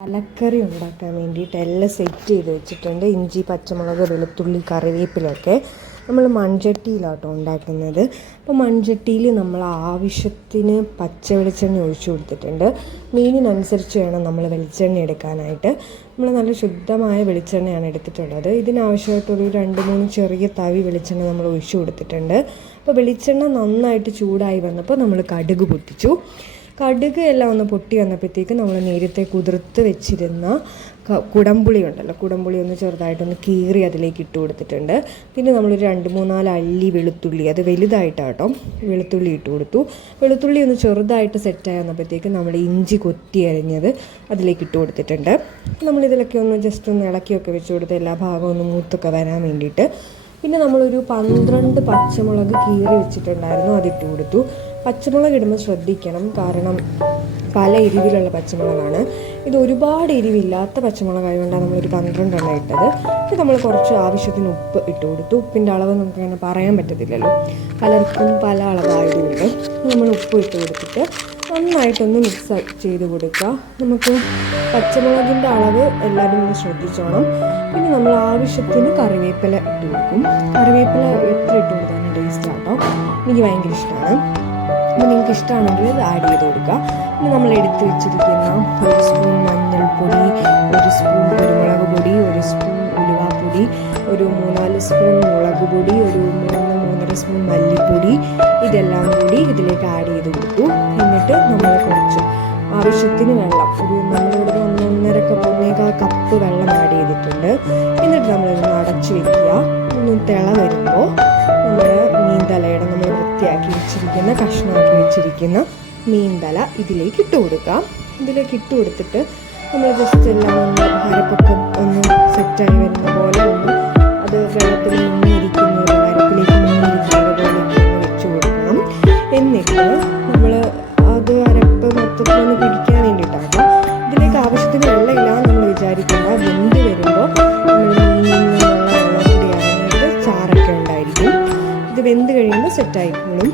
തലക്കറി ഉണ്ടാക്കാൻ വേണ്ടിയിട്ട് എല്ലാം സെറ്റ് ചെയ്ത് വെച്ചിട്ടുണ്ട്. ഇഞ്ചി, പച്ചമുളക്, വെളുത്തുള്ളി, കറിവേപ്പിലൊക്കെ നമ്മൾ മൺചട്ടിയിലാട്ടോ ഉണ്ടാക്കുന്നത്. അപ്പോൾ മൺചട്ടിയിൽ നമ്മൾ ആവശ്യത്തിന് പച്ച വെളിച്ചെണ്ണ ഒഴിച്ചു കൊടുത്തിട്ടുണ്ട്. മീനിനനുസരിച്ച് വേണം നമ്മൾ വെളിച്ചെണ്ണ എടുക്കാനായിട്ട്. നമ്മൾ നല്ല ശുദ്ധമായ വെളിച്ചെണ്ണയാണ് എടുത്തിട്ടുള്ളത്. ഇതിനാവശ്യമായിട്ടൊരു 2-3 ചെറിയ തവി വെളിച്ചെണ്ണ നമ്മൾ ഒഴിച്ചു കൊടുത്തിട്ടുണ്ട്. അപ്പോൾ വെളിച്ചെണ്ണ നന്നായിട്ട് ചൂടായി വന്നപ്പോൾ നമ്മൾ കടുക് പൊട്ടിച്ചു. കടുക് എല്ലാം ഒന്ന് പൊട്ടി വന്നപ്പോഴത്തേക്ക് നമ്മൾ നേരത്തെ കുതിർത്ത് വെച്ചിരുന്ന കുടംപുളി ഉണ്ടല്ലോ, കുടംപുളി ഒന്ന് ചെറുതായിട്ടൊന്ന് കീറി അതിലേക്ക് ഇട്ട് കൊടുത്തിട്ടുണ്ട്. പിന്നെ നമ്മളൊരു 2-3-4 അല്ലി വെളുത്തുള്ളി, അത് വലുതായിട്ടാട്ടോ വെളുത്തുള്ളി ഇട്ട് കൊടുത്തു. വെളുത്തുള്ളി ഒന്ന് ചെറുതായിട്ട് സെറ്റായി വന്നപ്പോഴത്തേക്ക് നമ്മൾ ഇഞ്ചി കൊത്തി അരിഞ്ഞത് അതിലേക്ക് ഇട്ട് കൊടുത്തിട്ടുണ്ട്. നമ്മളിതിലൊക്കെ ഒന്ന് ജസ്റ്റ് ഒന്ന് ഇളക്കിയൊക്കെ വെച്ച് കൊടുത്ത് എല്ലാ ഭാഗവും ഒന്ന് മൂത്തൊക്കെ വരാൻ വേണ്ടിയിട്ട്. പിന്നെ നമ്മളൊരു 12 പച്ചമുളക് കീറി വെച്ചിട്ടുണ്ടായിരുന്നു, അതിട്ട് കൊടുത്തു. പച്ചമുളക് ഇടുമ്പോൾ ശ്രദ്ധിക്കണം, കാരണം പല എരിവിലുള്ള പച്ചമുളകാണ്. ഇത് ഒരുപാട് എരിവില്ലാത്ത പച്ചമുളകായതുകൊണ്ടാണ് നമ്മളൊരു 12 എണ്ണം ഇട്ടത്. ഇത് നമ്മൾ കുറച്ച് ആവശ്യത്തിന് ഉപ്പ് ഇട്ട് കൊടുത്തു. ഉപ്പിൻ്റെ അളവ് നമുക്ക് അങ്ങനെ പറയാൻ പറ്റത്തില്ലല്ലോ, പലർക്കും പല അളവായതുകൊണ്ട് നമ്മൾ ഉപ്പ് ഇട്ട് കൊടുത്തിട്ട് നന്നായിട്ടൊന്ന് മിക്സ് ചെയ്ത് കൊടുക്കുക. നമുക്ക് പച്ചമുളകിൻ്റെ അളവ് എല്ലാവരും ഒന്ന് ശ്രദ്ധിച്ചോണം. പിന്നെ നമ്മൾ ആവശ്യത്തിന് കറിവേപ്പില ഇട്ട് കൊടുക്കും. കറിവേപ്പില എത്ര ഇട്ട് കൊടുത്താലും ടേസ്റ്റ് ആട്ടോ, എനിക്ക് ഭയങ്കര ഇഷ്ടമാണ്. അപ്പോൾ നിങ്ങൾക്ക് ഇഷ്ടമാണെങ്കിൽ ഇത് ആഡ് ചെയ്ത് കൊടുക്കുക. പിന്നെ നമ്മൾ എടുത്ത് വെച്ചിരിക്കുന്ന 1 സ്പൂൺ മഞ്ഞൾപ്പൊടി, 1 സ്പൂൺ കുരുമുളക് പൊടി, 1 സ്പൂൺ ഉലുവാപ്പൊടി, ഒരു 3-4 സ്പൂൺ മുളക് പൊടി, ഒരു 3-3.5 സ്പൂൺ മല്ലിപ്പൊടി, ഇതെല്ലാം കൂടി ഇതിലേക്ക് ആഡ് ചെയ്ത് കൊടുത്തു. എന്നിട്ട് നമ്മൾ കുറച്ച് ആവശ്യത്തിന് വെള്ളം, നമ്മളിവിടെ 1-1.5 കപ്പ് വെള്ളം ആഡ് ചെയ്തിട്ടുണ്ട്. എന്നിട്ട് നമ്മളിതൊന്ന് അടച്ചു വെക്കുക. ഒന്ന് തിള വരുമ്പോൾ നമ്മുടെ മീൻതലയുടെ നമ്മൾ വൃത്തിയാക്കി വെച്ചിരിക്കുന്ന, കഷ്ണമാക്കി വെച്ചിരിക്കുന്ന മീൻതല ഇതിലേക്ക് ഇട്ട് കൊടുക്കാം. ഇതിലേക്ക് ഇട്ട് കൊടുത്തിട്ട് നമ്മൾ ജസ്റ്റ് എല്ലാം ഒന്ന് അരപ്പൊക്കെ ഒന്ന് സെറ്റായി വരുന്ന പോലെ ഒന്ന് അത് വെള്ളത്തിൽ മുങ്ങിയിരിക്കുന്നത്, അരപ്പിലേക്ക് മുങ്ങിയിരിക്കുന്നത് പോലെ ഒന്ന് വെച്ച് കൊടുക്കണം. എന്നിട്ട് നമ്മൾ അത് അരപ്പ് മൊത്തത്തിലൊന്ന് പിടിക്കാൻ വേണ്ടിയിട്ടാണ്. ഇതിലേക്ക് ആവശ്യത്തിന് വെള്ളമില്ല നമ്മൾ വിചാരിക്കേണ്ട. വെന്ത് വരുമ്പോൾ നമ്മൾ മീനിൽ നിന്നുള്ള വെള്ളം കൂടി ഇറങ്ങിയിട്ട് ചാറൊക്കെ ഉണ്ടായിരിക്കും. ഇത് വെന്ത് കഴിയുമ്പോൾ സെറ്റായിക്കോളും.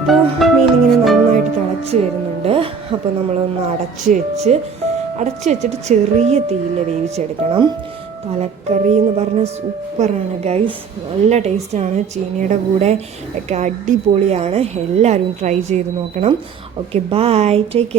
അപ്പോൾ മീനിങ്ങനെ നന്നായിട്ട് തിളച്ച് വരുന്നുണ്ട്. അപ്പോൾ നമ്മളൊന്ന് അടച്ച് വെച്ചിട്ട് ചെറിയ തീയിൽ വേവിച്ചെടുക്കണം. തലക്കറി എന്ന് പറഞ്ഞാൽ സൂപ്പറാണ് ഗൈസ്, നല്ല ടേസ്റ്റാണ്. ചീനിയുടെ കൂടെ ഒക്കെ അടിപൊളിയാണ്. എല്ലാവരും ട്രൈ ചെയ്ത് നോക്കണം. Okay, bye, take care.